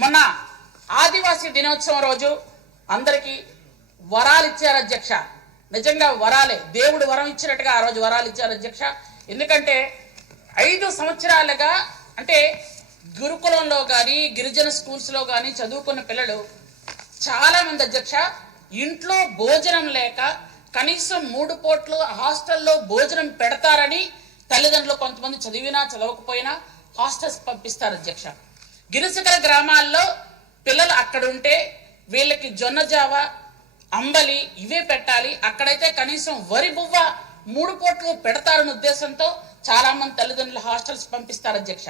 మొన్న ఆదివాసీ దినోత్సవం రోజు అందరికీ వరాలు ఇచ్చారు అధ్యక్ష. నిజంగా వరాలే. దేవుడు వరం ఇచ్చినట్టుగా ఆ రోజు వరాలు ఇచ్చారు అధ్యక్ష. ఎందుకంటే ఐదు సంవత్సరాలుగా అంటే గురుకులంలో కానీ గిరిజన స్కూల్స్లో కానీ చదువుకున్న పిల్లలు చాలామంది అధ్యక్ష ఇంట్లో భోజనం లేక కనీసం మూడు పూట్లు హాస్టల్లో భోజనం పెడతారని తల్లిదండ్రులు కొంతమంది చదివినా చదవకపోయినా హాస్టల్స్ పంపిస్తారు అధ్యక్ష. గిరిజన గ్రామాల్లో పిల్లలు అక్కడ ఉంటే వీళ్ళకి జొన్న జావ అంబలి ఇవే పెట్టాలి. అక్కడైతే కనీసం వరి బువ్వ మూడు కోట్లు పెడతారన్న ఉద్దేశంతో చాలా మంది తల్లిదండ్రులు హాస్టల్స్ పంపిస్తారు అధ్యక్ష.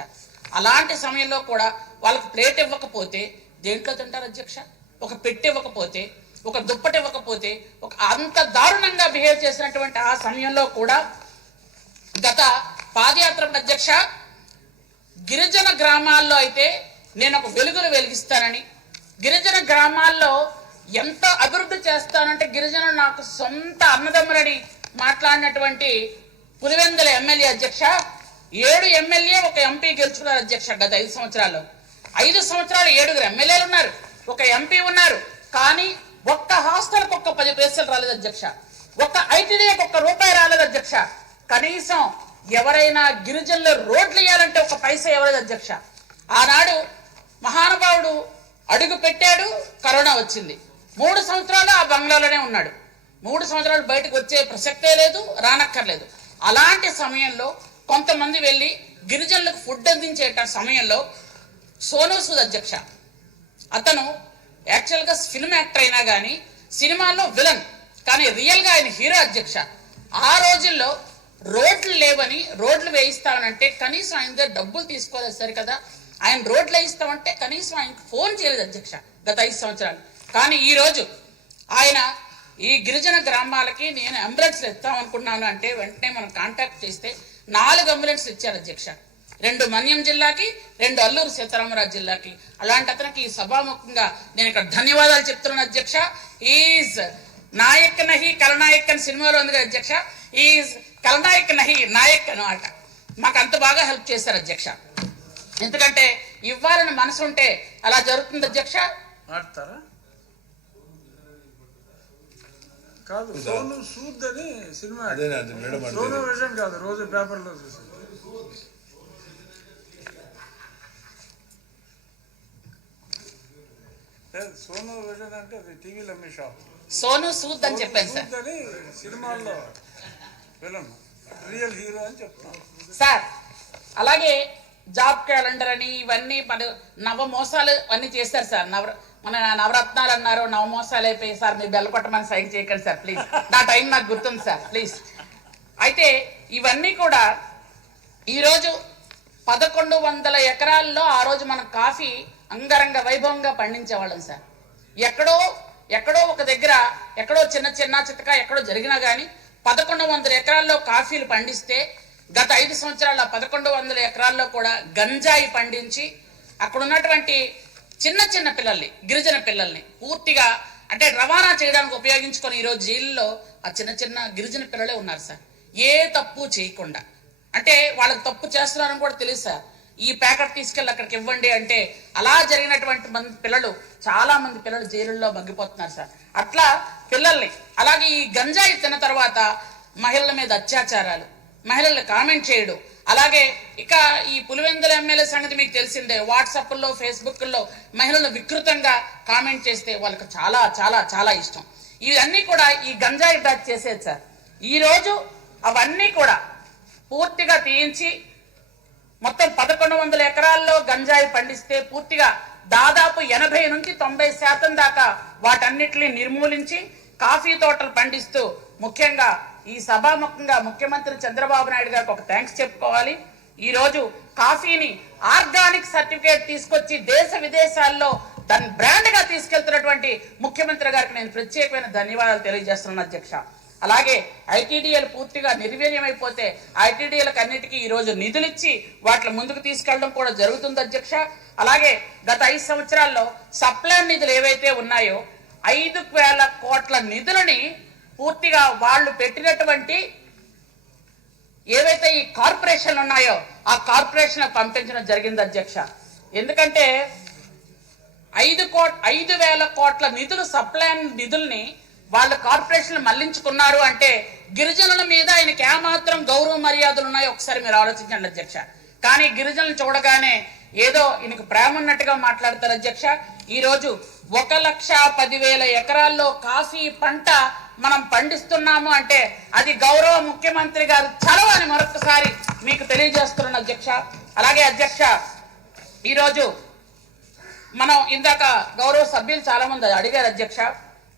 అలాంటి సమయంలో కూడా వాళ్ళకి ప్లేట్ ఇవ్వకపోతే దేంట్లో తింటారు అధ్యక్ష? ఒక పెట్టి ఇవ్వకపోతే ఒక దుప్పటి ఇవ్వకపోతే ఒక అంత దారుణంగా బిహేవ్ చేసినటువంటి ఆ సమయంలో కూడా గత పాదయాత్ర అధ్యక్ష గిరిజన గ్రామాల్లో అయితే నేను ఒక వెలుగును వెలిగిస్తానని. గిరిజన గ్రామాల్లో ఎంత అభివృద్ధి చేస్తానంటే గిరిజన నాకు సొంత అన్నదమ్ములని మాట్లాడినటువంటి పులివెందుల ఎమ్మెల్యే అధ్యక్ష ఏడు ఎమ్మెల్యే ఒక ఎంపీ గెలుచుకున్నారు అధ్యక్ష గత ఐదు సంవత్సరాల్లో. ఐదు సంవత్సరాలు ఏడుగురు ఎమ్మెల్యేలు ఉన్నారు ఒక ఎంపీ ఉన్నారు కానీ ఒక్క హాస్టల్కి ఒక్క పది పైసలు రాలేదు అధ్యక్ష. ఒక్క ఐటీడీకి ఒక్క రూపాయి రాలేదు అధ్యక్ష. కనీసం ఎవరైనా గిరిజనులు రోడ్లు వేయాలంటే ఒక పైసా ఇవ్వలేదు అధ్యక్ష. ఆనాడు మహానుభావుడు అడుగు పెట్టాడు కరోనా వచ్చింది. మూడు సంవత్సరాలు ఆ బంగ్లాలోనే ఉన్నాడు. మూడు సంవత్సరాలు బయటకు వచ్చే ప్రసక్తే లేదు రానక్కర్లేదు. అలాంటి సమయంలో కొంతమంది వెళ్ళి గిరిజనులకు ఫుడ్ అందించేట సమయంలో సోను సూద్ అధ్యక్ష అతను యాక్చువల్గా ఫిల్మ్ యాక్టర్ అయినా కానీ సినిమాల్లో విలన్ కానీ రియల్గా ఆయన హీరో అధ్యక్ష. ఆ రోజుల్లో రోడ్లు లేవని రోడ్లు వేయిస్తానంటే కనీసం ఆయన దగ్గర డబ్బులు తీసుకోలేదు సరే కదా ఆయన రోడ్లు ఇస్తామంటే కనీసం ఆయనకు ఫోన్ చేయలేదు అధ్యక్ష గత ఐదు సంవత్సరాలు. కానీ ఈ రోజు ఆయన ఈ గిరిజన గ్రామాలకి నేను అంబులెన్స్లు ఇస్తాం అనుకున్నాను అంటే వెంటనే మనం కాంటాక్ట్ చేస్తే నాలుగు అంబులెన్స్లు ఇచ్చారు అధ్యక్ష. రెండు మన్యం జిల్లాకి రెండు అల్లూరు సీతారామరాజు జిల్లాకి. అలాంటి అతనికి ఈ సభాముఖంగా నేను ఇక్కడ ధన్యవాదాలు చెప్తున్నాను అధ్యక్ష. ఈజ్ నాయక్ నహి కలనాయక్ అని సినిమాలో ఉంది కదా అధ్యక్ష. ఈజ్ కలనాయక్ నహి నాయక్ అనమాట మాకు అంత బాగా హెల్ప్ చేశారు అధ్యక్ష. ఎందుకంటే ఇవ్వాలని మనసు ఉంటే అలా జరుగుతుంది అధ్యక్ష. ఆడతారా కాదు సోను సూద్ అని సినిమా అదే అదే మేడం అంటే సోను విజన్ కాదు రోజు పేపర్లో చూసి లేదు, సోను విజన్ అంటే అది టీవీలో అమ్మే షాప్. సోను సూద్ అని చెప్పాను సార్. అని సినిమాల్లో విలన్. రియల్ హీరో అని చెప్తున్నాను సార్ అలాగే జాబ్ క్యాలెండర్ అని ఇవన్నీ మన నవ మోసాలు అన్నీ చేశారు సార్. నవ మన నవరత్నాలు అన్నారు నవ మోసాలు అయిపోయి సార్. మీరు బెల్ల కొట్టమని సైన్ చేయకండి సార్ ప్లీజ్. నా టైం నాకు గుర్తుంది సార్ ప్లీజ్. అయితే ఇవన్నీ కూడా ఈరోజు పదకొండు వందల ఎకరాల్లో ఆ రోజు మనం కాఫీ అంగరంగ వైభవంగా పండించేవాళ్ళం సార్. ఎక్కడో ఎక్కడో ఒక దగ్గర ఎక్కడో చిన్న చిన్న చితక ఎక్కడో జరిగినా కానీ పదకొండు వందల ఎకరాల్లో కాఫీలు పండిస్తే గత ఐదు సంవత్సరాల పదకొండు వందల ఎకరాల్లో కూడా గంజాయి పండించి అక్కడ ఉన్నటువంటి చిన్న చిన్న పిల్లల్ని గిరిజన పిల్లల్ని పూర్తిగా అంటే రవాణా చేయడానికి ఉపయోగించుకొని ఈరోజు జైల్లో ఆ చిన్న చిన్న గిరిజన పిల్లలే ఉన్నారు సార్. ఏ తప్పు చేయకుండా. అంటే వాళ్ళకి తప్పు చేస్తున్నారని కూడా తెలుసు సార్. ఈ ప్యాకెట్ తీసుకెళ్ళి అక్కడికి ఇవ్వండి అంటే అలా జరిగినటువంటి మంది పిల్లలు చాలా మంది పిల్లలు జైలుల్లో మగ్గిపోతున్నారు సార్. అట్లా పిల్లల్ని అలాగే ఈ గంజాయి తిన్న తర్వాత మహిళల మీద అత్యాచారాలు మహిళలు కామెంట్ చేయడు. అలాగే ఇక ఈ పులివెందుల ఎమ్మెల్యే సంగతి మీకు తెలిసిందే. వాట్సాప్లో ఫేస్బుక్లో మహిళలు వికృతంగా కామెంట్ చేస్తే వాళ్ళకి చాలా చాలా చాలా ఇష్టం. ఇవన్నీ కూడా ఈ గంజాయి బ్యాచ్ చేసేది సార్. ఈరోజు అవన్నీ కూడా పూర్తిగా తీయించి మొత్తం పదకొండు వందల ఎకరాల్లో గంజాయి పండిస్తే పూర్తిగా దాదాపు ఎనభై నుంచి తొంభై శాతం దాకా వాటన్నిటిని నిర్మూలించి కాఫీ తోటలు పండిస్తూ ముఖ్యంగా ఈ సభాముఖంగా ముఖ్యమంత్రి చంద్రబాబు నాయుడు గారికి ఒక థ్యాంక్స్ చెప్పుకోవాలి. ఈ రోజు కాఫీని ఆర్గానిక్ సర్టిఫికేట్ తీసుకొచ్చి దేశ విదేశాల్లో దాన్ని బ్రాండ్గా తీసుకెళ్తున్నటువంటి ముఖ్యమంత్రి గారికి నేను ప్రత్యేకమైన ధన్యవాదాలు తెలియజేస్తున్నాను అధ్యక్ష. అలాగే ఐటీడీఎల్ పూర్తిగా నిర్వీర్యమైపోతే ఐటీడీఎలకు అన్నిటికీ ఈరోజు నిధులు ఇచ్చి వాటిని ముందుకు తీసుకెళ్ళడం కూడా జరుగుతుంది అధ్యక్ష. అలాగే గత ఐదు సంవత్సరాల్లో సప్లాన్ నిధులు ఏవైతే ఉన్నాయో ఐదు వేల కోట్ల నిధులని పూర్తిగా వాళ్ళు పెట్టినటువంటి ఏవైతే ఈ కార్పొరేషన్లు ఉన్నాయో ఆ కార్పొరేషన్ పంపించడం జరిగింది అధ్యక్ష. ఎందుకంటే ఐదు కోట్ ఐదు వేల కోట్ల నిధులు సప్లై నిధుల్ని వాళ్ళ కార్పొరేషన్లు మళ్ళించుకున్నారు అంటే గిరిజనుల మీద ఆయనకి ఏమాత్రం గౌరవ మర్యాదలు ఉన్నాయో ఒకసారి మీరు ఆలోచించండి అధ్యక్ష. కానీ గిరిజనులు చూడగానే ఏదో ఈయనకు ప్రేమ ఉన్నట్టుగా మాట్లాడతారు అధ్యక్ష. ఈ రోజు ఒక లక్ష పదివేల ఎకరాల్లో కాఫీ పంట మనం పండిస్తున్నాము అంటే అది గౌరవ ముఖ్యమంత్రి గారు చలవ అని మరొకసారి మీకు తెలియజేస్తున్నాను అధ్యక్ష. అలాగే అధ్యక్ష ఈరోజు మనం ఇందాక గౌరవ సభ్యులు చాలామంది అడిగారు అధ్యక్ష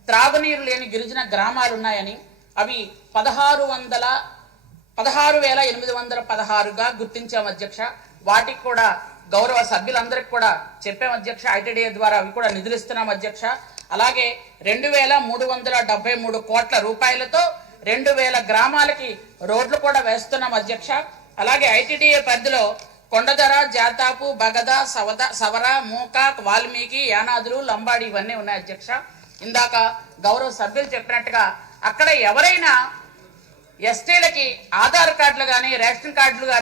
త్రాగునీరు లేని గిరిజన గ్రామాలు ఉన్నాయని అవి పదహారు వందల పదహారు వేల ఎనిమిది వందల పదహారుగా గుర్తించాం అధ్యక్ష. వాటికి కూడా గౌరవ సభ్యులందరికీ కూడా చెప్పాం అధ్యక్ష. ఐటీడీఏ ద్వారా అవి కూడా నిధులు ఇస్తున్నాం అధ్యక్ష. అలాగే రెండు వేల మూడు వందల డెబ్బై మూడు కోట్ల రూపాయలతో రెండు వేల గ్రామాలకి రోడ్లు కూడా వేస్తున్నాం అధ్యక్ష. అలాగే ఐటీడీఏ పరిధిలో కొండదర జాతాపు బగద సవద సవర మూక వాల్మీకి యానాదులు లంబాడి ఇవన్నీ ఉన్నాయి అధ్యక్ష. ఇందాక గౌరవ సభ్యులు చెప్పినట్టుగా అక్కడ ఎవరైనా ఎస్టీలకి ఆధార్ కార్డులు కానీ రేషన్ కార్డులు కానీ